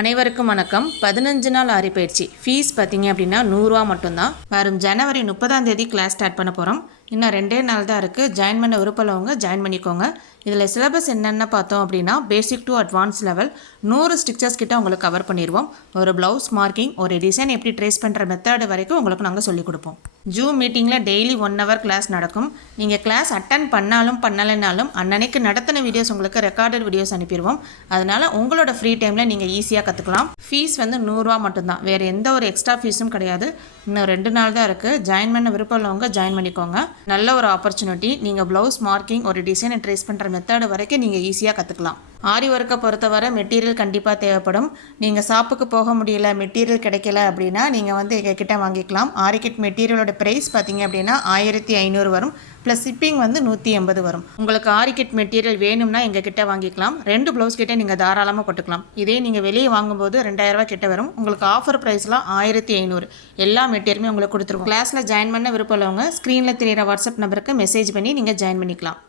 அனைவருக்கும் வணக்கம். 15 நாள் ஆரி பயிற்சி ஃபீஸ் பார்த்தீங்க அப்படின்னா 100 ரூபா மட்டும்தான். வரும் ஜனவரி 30ஆம் தேதி கிளாஸ் ஸ்டார்ட் பண்ண போகிறோம். இன்னும் 2 நாள் தான் இருக்குது. ஜாயின் பண்ண விருப்பமுள்ளவங்க ஜாயின் பண்ணிக்கோங்க. இதில் சிலபஸ் என்னென்ன பார்த்தோம் அப்படின்னா basic to advance level 100 stitches கிட்ட உங்களுக்கு கவர் பண்ணிடுவோம். ஒரு ப்ளவுஸ் மார்க்கிங், ஒரு டிசைன் எப்படி ட்ரேஸ் பண்ணுற மெத்தட் வரைக்கும் உங்களுக்கு நாங்கள் சொல்லிக் கொடுப்போம். ஜூம் மீட்டிங்கில் டெய்லி 1 hour கிளாஸ் நடக்கும். நீங்கள் கிளாஸ் அட்டன் பண்ணாலும் பண்ணலைனாலும் அன்னன்னைக்கு நடத்தின வீடியோஸ் உங்களுக்கு ரெக்கார்டட் வீடியோஸ் அனுப்பிடுவோம். அதனால் உங்களோட ஃப்ரீ டைமில் நீங்கள் ஈஸியாக கற்றுக்கலாம். ஃபீஸ் வந்து 100 ரூபா மட்டும்தான், வேறு எந்த ஒரு எக்ஸ்ட்ரா ஃபீஸும் கிடையாது. இன்னும் 2 நாள் தான் இருக்குது. ஜாயின் பண்ண விருப்பம் உள்ளவங்க ஜாயின் பண்ணிக்கோங்க. நல்ல ஒரு ஆப்பர்ச்சுனிட்டி. நீங்கள் ப்ளவுஸ் மார்க்கிங், ஒரு டிசைனை ட்ரேஸ் பண்ணுற மெத்தட் வரைக்கும் நீங்கள் ஈஸியாக கற்றுக்கலாம். ஆரி ஒர்க்கை பொறுத்தவரை மெட்டீரியல் கண்டிப்பாக தேவைப்படும். நீங்கள் ஷாப்புக்கு போக முடியல, மெட்டீரியல் கிடைக்கல அப்படின்னா நீங்கள் வந்து எங்ககிட்ட வாங்கிக்கலாம். ஆரி கிட் மெட்டீரியலோட ப்ரைஸ் பார்த்தீங்க அப்படின்னா 1500 வரும். ப்ளஸ் ஷிப்பிங் வந்து 180 வரும். உங்களுக்கு ஆரி கிட் மெட்டீரியல் வேணும்னா எங்ககிட்ட வாங்கிக்கலாம். 2 ப்ளவுஸ் கிட்டே நீங்கள் தாராளமாக போட்டுக்கலாம். இதே நீங்கள் வெளியே வாங்கும்போது 2000 ரூபா கிட்ட வரும். உங்களுக்கு ஆஃபர் ப்ரைஸ்லாம் 1500. எல்லா மெட்டீரியலுமே உங்களுக்கு கொடுத்துருவோம். கிளாஸில் ஜாயின் பண்ண விருப்பம் உள்ளவங்க ஸ்க்ரீனில் தெரியிற வாட்ஸ்அப் நம்பருக்கு மெசேஜ் பண்ணி நீங்கள் ஜாயின் பண்ணிக்கலாம்.